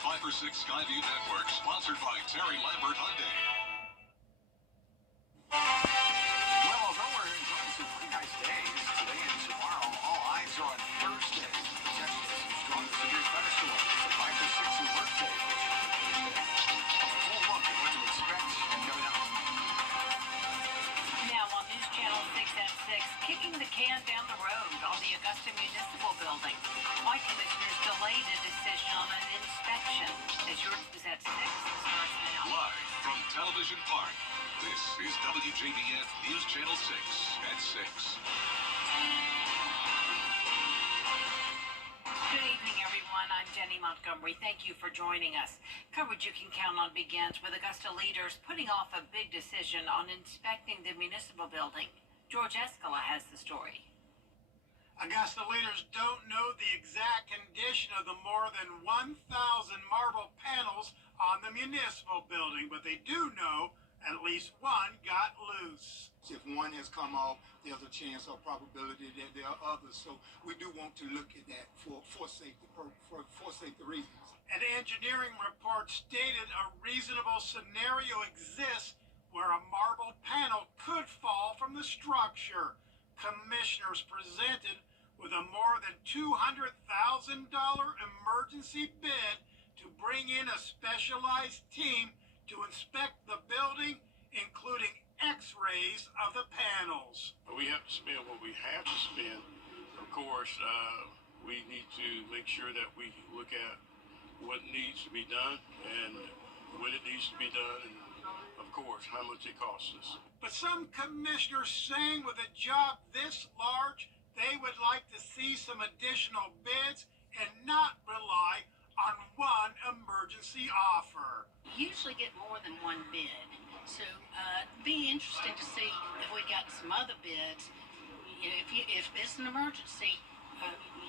5 for 6 Skyview Network, sponsored by Terry Lambert Hyundai. Well, although we're enjoying some pretty nice days today and tomorrow, all eyes are on Thursday. Potentially some strong severe thunderstorms. It's a 5 for 6 alert day for Thursday. A full look at what to expect coming up. Now on News Channel 6 at 6, kicking the can down the road on the Augusta Municipal Building. Why commissioners delayed a decision on an inspection. As yours is at 6, starts now. Live from Television Park, this is WJBF News Channel 6 at 6. Good evening, everyone. I'm Jenny Montgomery. Thank you for joining us. Coverage you can count on begins with Augusta leaders putting off a big decision on inspecting the municipal building. George Escala has the story. Augusta leaders don't know the exact condition of the more than 1,000 marble panels on the municipal building, but they do know at least one got loose. If one has come off, there's a chance or probability that there are others. So we do want to look at that for safety reasons. An engineering report stated a reasonable scenario exists where a marble panel could fall from the structure. Commissioners presented with a more than $200,000 emergency bid to bring in a specialized team to inspect the building, including x-rays of the panels. We have to spend what we have to spend. Of course, we need to make sure that we look at what needs to be done and when it needs to be done, and of course, how much it costs us. But some commissioners saying with a job this large, they would like to see some additional bids and not rely on one emergency offer. You usually get more than one bid, so it'd be interesting to see if we got some other bids. You know, if it's an emergency,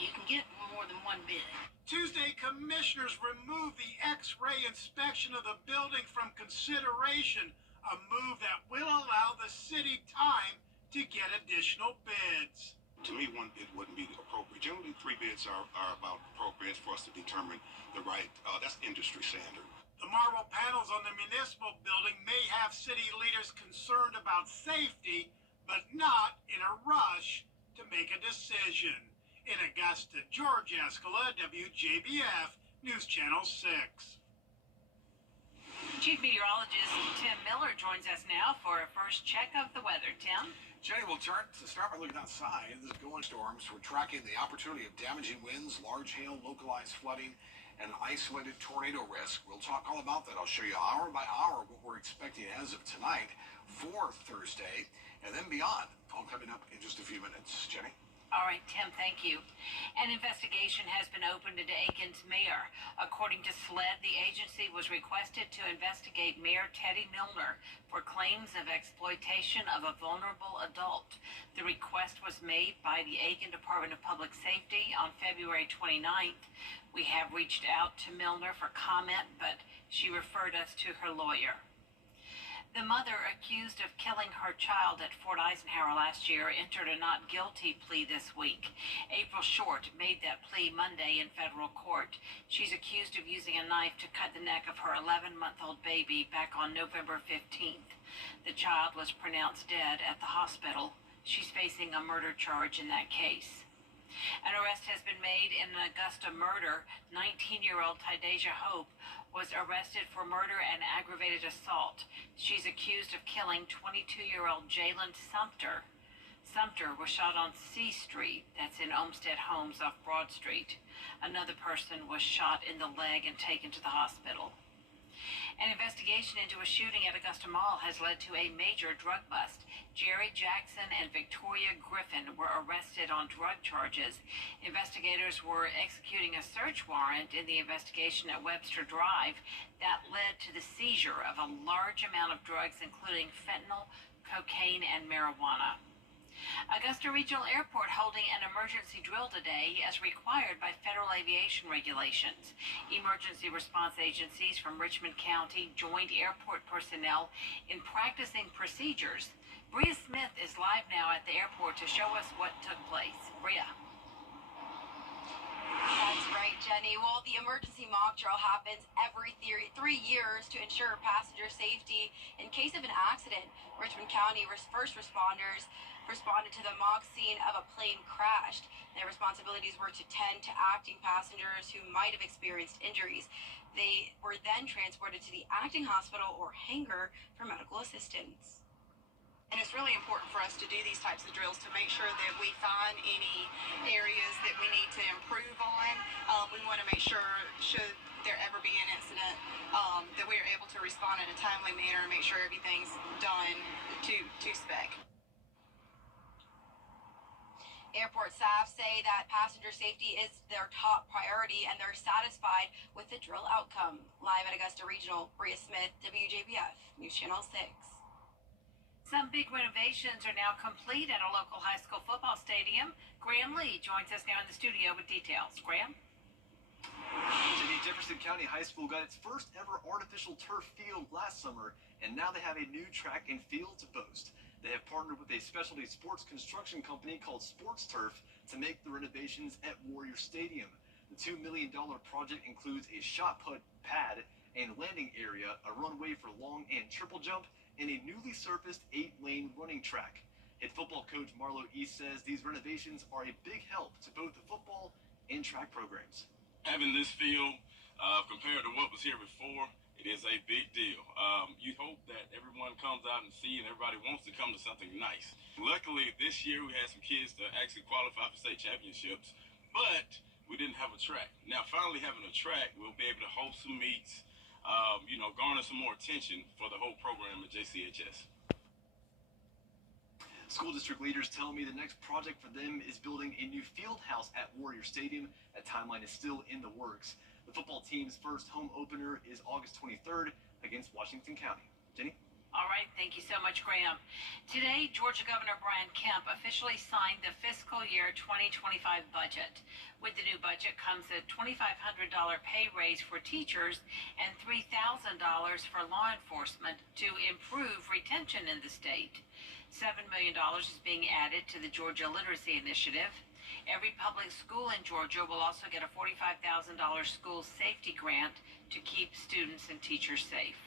you can get more than one bid. Tuesday, commissioners removed the x-ray inspection of the building from consideration, a move that will allow the city time to get additional bids. To me, one bid wouldn't be appropriate. Generally, 3 bids are about appropriate for us to determine the right, that's industry standard. The marble panels on the municipal building may have city leaders concerned about safety, but not in a rush to make a decision. In Augusta, George Escala, WJBF, News Channel 6. Chief Meteorologist Tim Miller joins us now for a first check of the weather. Tim? Jenny, we'll start by looking outside. This going storms. We're tracking the opportunity of damaging winds, large hail, localized flooding, and isolated tornado risk. We'll talk all about that. I'll show you hour by hour what we're expecting as of tonight for Thursday, and then beyond. All coming up in just a few minutes. Jenny? All right, Tim, thank you. An investigation has been opened into Aiken's mayor. According to SLED, the agency was requested to investigate Mayor Teddy Milner for claims of exploitation of a vulnerable adult. The request was made by the Aiken Department of Public Safety on February 29th. We have reached out to Milner for comment, but she referred us to her lawyer. The mother accused of killing her child at Fort Eisenhower last year entered a not guilty plea this week. April Short made that plea Monday in federal court. She's accused of using a knife to cut the neck of her 11-month-old baby back on November 15th. The child was pronounced dead at the hospital. She's facing a murder charge in that case. An arrest has been made in an Augusta murder. 19-year-old Tydeja Hope was arrested for murder and aggravated assault. She's accused of killing 22-year-old Jalen Sumter. Sumter was shot on C Street, that's in Olmsted Homes off Broad Street. Another person was shot in the leg and taken to the hospital. An investigation into a shooting at Augusta Mall has led to a major drug bust. Jerry Jackson and Victoria Griffin were arrested on drug charges. Investigators were executing a search warrant in the investigation at Webster Drive that led to the seizure of a large amount of drugs, including fentanyl, cocaine, and marijuana. Augusta Regional Airport holding an emergency drill today as required by federal aviation regulations. Emergency response agencies from Richmond County joined airport personnel in practicing procedures. Bria Smith is live now at the airport to show us what took place. Bria. That's right, Jenny. Well, the emergency mock drill happens every 3 years to ensure passenger safety. In case of an accident, Richmond County first responders responded to the mock scene of a plane crashed. Their responsibilities were to tend to acting passengers who might have experienced injuries. They were then transported to the acting hospital or hangar for medical assistance. And it's really important for us to do these types of drills to make sure that we find any areas that we need to improve on. We want to make sure, should there ever be an incident, that we are able to respond in a timely manner and make sure everything's done to spec. Airport staff say that passenger safety is their top priority and they're satisfied with the drill outcome. Live at Augusta Regional, Bria Smith, WJBF, News Channel 6. Some big renovations are now complete at a local high school football stadium. Graham Lee joins us now in the studio with details. Graham? Jenny, Jefferson County High School got its first ever artificial turf field last summer, and now they have a new track and field to boast. They have partnered with a specialty sports construction company called Sports Turf to make the renovations at Warrior Stadium. The $2 million project includes a shot put pad and landing area, a runway for long and triple jump, and a newly surfaced 8-lane running track. Head football coach Marlo East says these renovations are a big help to both the football and track programs. Having this field compared to what was here before, it is a big deal. You hope that everyone comes out and see, and everybody wants to come to something nice. Luckily, this year we had some kids to actually qualify for state championships, but we didn't have a track. Now, finally having a track, we'll be able to host some meets, garner some more attention for the whole program at JCHS. School district leaders tell me the next project for them is building a new field house at Warrior Stadium. That timeline is still in the works. The football team's first home opener is August 23rd against Washington County. Jenny? All right, thank you so much, Graham. Today, Georgia Governor Brian Kemp officially signed the fiscal year 2025 budget. With the new budget comes a $2,500 pay raise for teachers and $3,000 for law enforcement to improve retention in the state. $7 million is being added to the Georgia Literacy Initiative. Every public school in Georgia will also get a $45,000 school safety grant to keep students and teachers safe.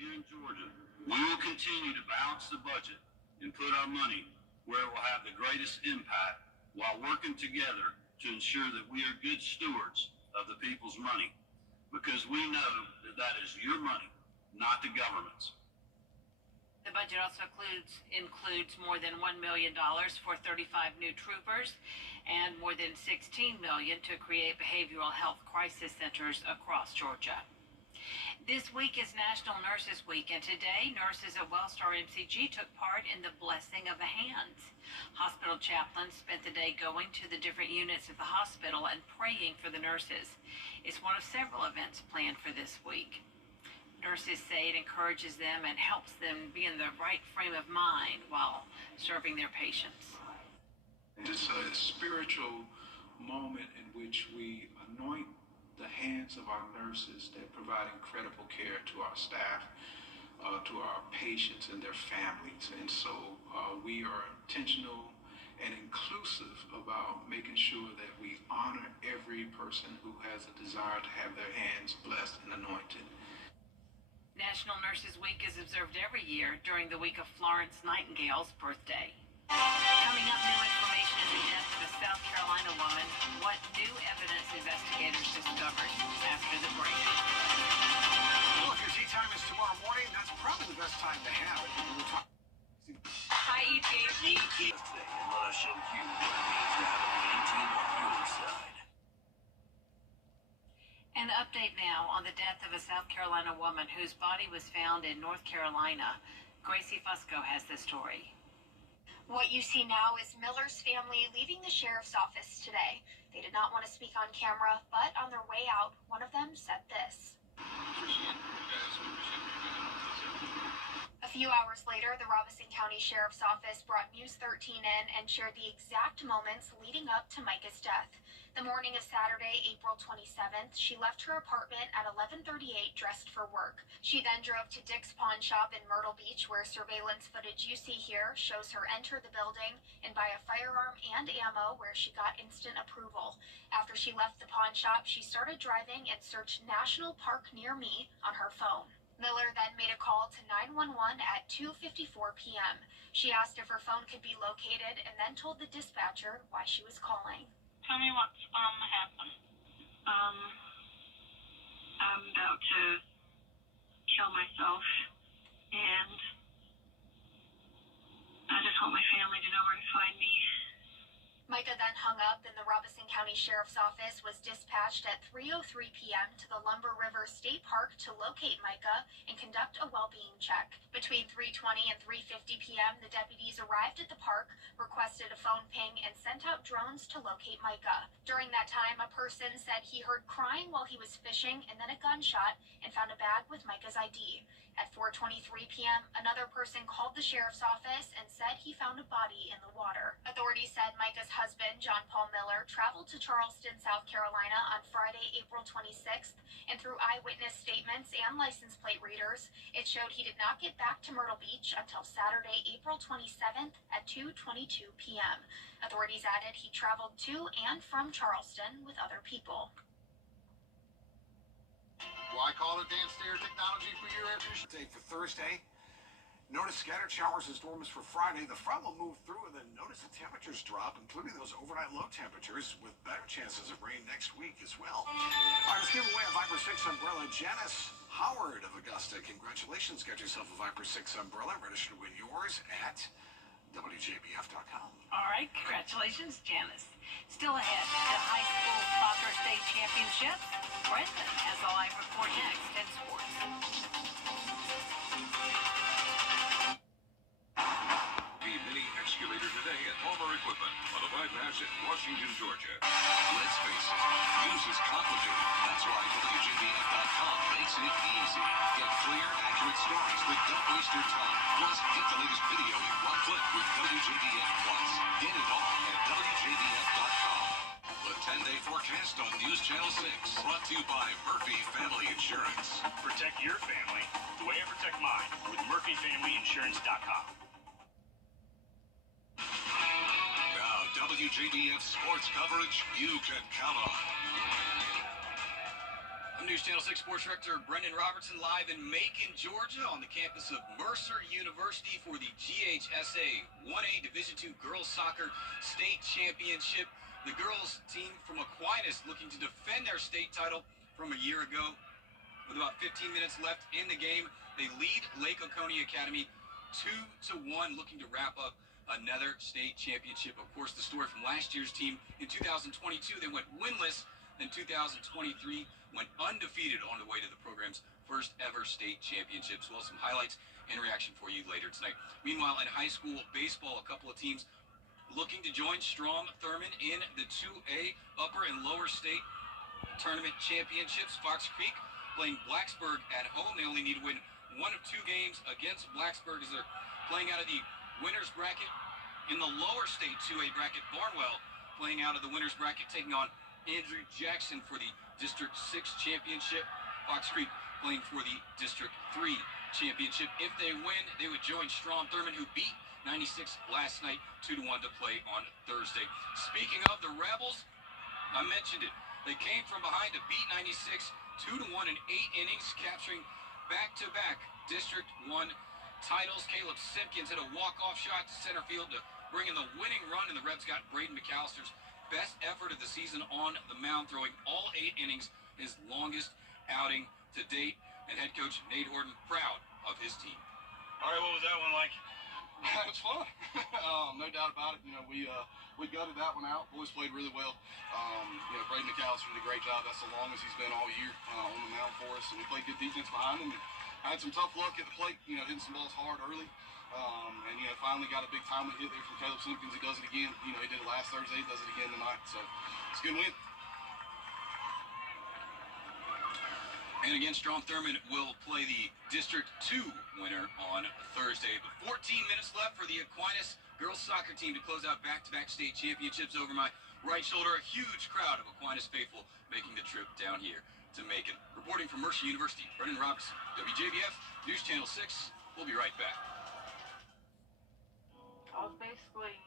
Here in Georgia, we will continue to balance the budget and put our money where it will have the greatest impact while working together to ensure that we are good stewards of the people's money, because we know that that is your money, not the government's. The budget also includes more than $1 million for 35 new troopers and more than $16 million to create behavioral health crisis centers across Georgia. This week is National Nurses Week, and today nurses at Wellstar MCG took part in the Blessing of the Hands. Hospital chaplains spent the day going to the different units of the hospital and praying for the nurses. It's one of several events planned for this week. Nurses say it encourages them and helps them be in the right frame of mind while serving their patients. It's a spiritual moment in which we anoint the hands of our nurses that provide incredible care to our staff, to our patients and their families. And so we are intentional and inclusive about making sure that we honor every person who has a desire to have their hands blessed and anointed. National Nurses Week is observed every year during the week of Florence Nightingale's birthday. Coming up, new information in the death of a South Carolina woman. What new evidence investigators discovered after the break. Well, if your tea time is tomorrow morning, that's probably the best time to have it. Hi, ET. Today, and let us show you what it means to have a winning team on your side. An update now on the death of a South Carolina woman whose body was found in North Carolina. Gracie Fusco has the story. What you see now is Miller's family leaving the sheriff's office today. They did not want to speak on camera, but on their way out, one of them said this. A A few hours later, the Robeson County Sheriff's Office brought News 13 in and shared the exact moments leading up to Micah's death. The morning of Saturday, April 27th, she left her apartment at 11:38 dressed for work. She then drove to Dick's Pawn Shop in Myrtle Beach, where surveillance footage you see here shows her enter the building and buy a firearm and ammo, where she got instant approval. After she left the pawn shop, she started driving and searched National Park Near Me on her phone. Miller then made a call to 911 at 2:54 p.m. She asked if her phone could be located and then told the dispatcher why she was calling. Tell me what's happened. I'm about to kill myself, and I just want my family to know where to find me. Micah then hung up, and the Robeson County Sheriff's Office was dispatched at 3:03 p.m. to the Lumber River State Park to locate Micah and conduct a well-being check. Between 3:20 and 3:50 p.m., the deputies arrived at the park, requested a phone ping, and sent out drones to locate Micah. During that time, a person said he heard crying while he was fishing and then a gunshot and found a bag with Micah's ID. At 4:23 p.m., another person called the sheriff's office and said he found a body in the water. Authorities said Micah's husband, John Paul Miller, traveled to Charleston, South Carolina on Friday, April 26th, and through eyewitness statements and license plate readers, it showed he did not get back to Myrtle Beach until Saturday, April 27th at 2:22 p.m. Authorities added he traveled to and from Charleston with other people. Why call it advanced air technology for your air conditioning? For Thursday, notice scattered showers and storms for Friday. The front will move through, and then notice the temperatures drop, including those overnight low temperatures, with better chances of rain next week as well. All right, let's give away a Viper 6 umbrella. Janice Howard of Augusta, congratulations. Get yourself a Viper 6 umbrella. Register to win yours at WJBF.com. All right, congratulations, Janice. Still ahead, the high school soccer state championships. Brendan has a live report next in sports. The mini excavator today at Palmer Equipment on the bypass in Washington, Georgia. Let's face it, news is complicated. That's why WJBF.com makes it easy. Get clear, accurate stories that don't waste your time. Plus, get the latest video in one click with WJBF Plus. Get it all at WJBF.com. The 10-day forecast on News Channel 6. Brought to you by Murphy Family Insurance. Protect your family the way I protect mine with MurphyFamilyInsurance.com. Now, WJBF sports coverage you can count on. I'm News Channel 6 Sports Director Brendan Robertson, live in Macon, Georgia, on the campus of Mercer University for the GHSA 1A Division II Girls Soccer State Championship. The girls team from Aquinas looking to defend their state title from a year ago. With about 15 minutes left in the game, they lead Lake Oconee Academy 2-1, looking to wrap up another state championship. Of course, the story from last year's team in 2022, they went winless. In 2023, went undefeated on the way to the program's first ever state championships. Well, some highlights and reaction for you later tonight. Meanwhile, in high school baseball, a couple of teams looking to join Strom Thurmond in the 2A upper and lower state tournament championships. Fox Creek playing Blacksburg at home. They only need to win one of two games against Blacksburg as they're playing out of the winner's bracket. In the lower state 2A bracket, Barnwell playing out of the winner's bracket, taking on Andrew Jackson for the District 6 championship. Fox Creek playing for the District 3 championship. If they win, they would join Strom Thurmond, who beat 96 last night, 2-1 to play on Thursday. Speaking of the Rebels, I mentioned it. They came from behind to beat 96, 2-1 in 8 innings, capturing back-to-back District 1 titles. Caleb Simpkins hit a walk-off shot to center field to bring in the winning run, and the Rebs got Braden McAllister's best effort of the season on the mound, throwing all 8 innings, his longest outing to date. And head coach Nate Horton proud of his team. All right, what was that one like? It was fun. No doubt about it. We gutted that one out. Boys played really well. Braden McAllister did a great job. That's the longest he's been all year on the mound for us. And we played good defense behind him. I had some tough luck at the plate, hitting some balls hard early. Finally got a big timely hit there from Caleb Simpkins. He does it again. He did it last Thursday. He does it again tonight. So it's a good win. And again, Strom Thurmond will play the District 2 winner on Thursday. But 14 minutes left for the Aquinas girls soccer team to close out back-to-back state championships. Over my right shoulder, a huge crowd of Aquinas faithful making the trip down here to Macon. Reporting from Mercer University, Brendan Robertson, WJBF, News Channel 6. We'll be right back. I was basically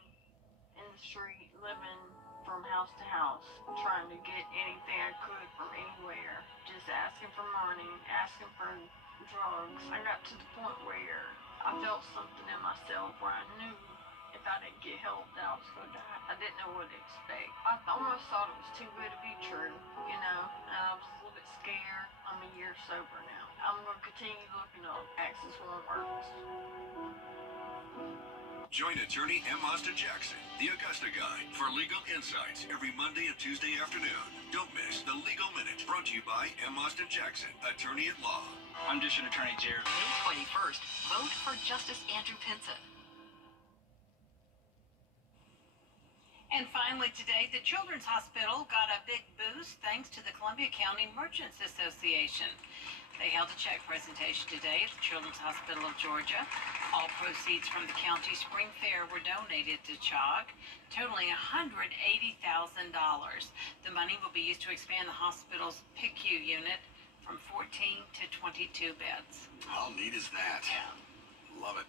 in the street, living from house to house, trying to get anything I could from anywhere, just asking for money, asking for drugs. I got to the point where I felt something in myself where I knew if I didn't get help that I was going to die. I didn't know what to expect. I almost thought it was too good to be true, and I was a little bit scared. I'm a year sober now. I'm going to continue looking up. Access won't work. Join attorney M. Austin Jackson, the Augusta Guy, for legal insights every Monday and Tuesday afternoon. Don't miss the Legal Minute, brought to you by M. Austin Jackson, attorney at law. I'm District Attorney Jared. May 21st, vote for Justice Andrew Pinson. And finally today, the Children's Hospital got a big boost thanks to the Columbia County Merchants Association. They held a check presentation today at the Children's Hospital of Georgia. All proceeds from the county spring fair were donated to CHOG, totaling $180,000. The money will be used to expand the hospital's PICU unit from 14 to 22 beds. How neat is that? Love it.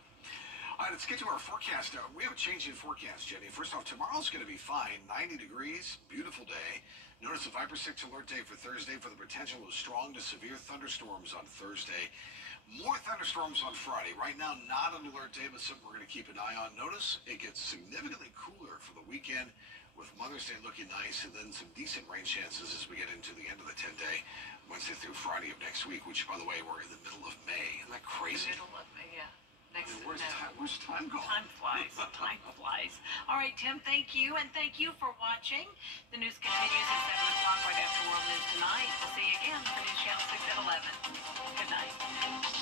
All right, let's get to our forecast. We have a change in forecast, Jenny. First off, tomorrow's going to be fine. 90 degrees, beautiful day. Notice the Viper 6 alert day for Thursday for the potential of strong to severe thunderstorms on Thursday. More thunderstorms on Friday. Right now, not an alert day, but something we're going to keep an eye on. Notice it gets significantly cooler for the weekend with Mother's Day looking nice and then some decent rain chances as we get into the end of the 10-day, Wednesday through Friday of next week, which, by the way, we're in the middle of May. Isn't that crazy? The middle of May, yeah. Where's time going? Time flies. Time flies. All right, Tim, thank you, and thank you for watching. The news continues at 7 o'clock right after World News Tonight. We'll see you again for News Channel 6 at 11. Good night.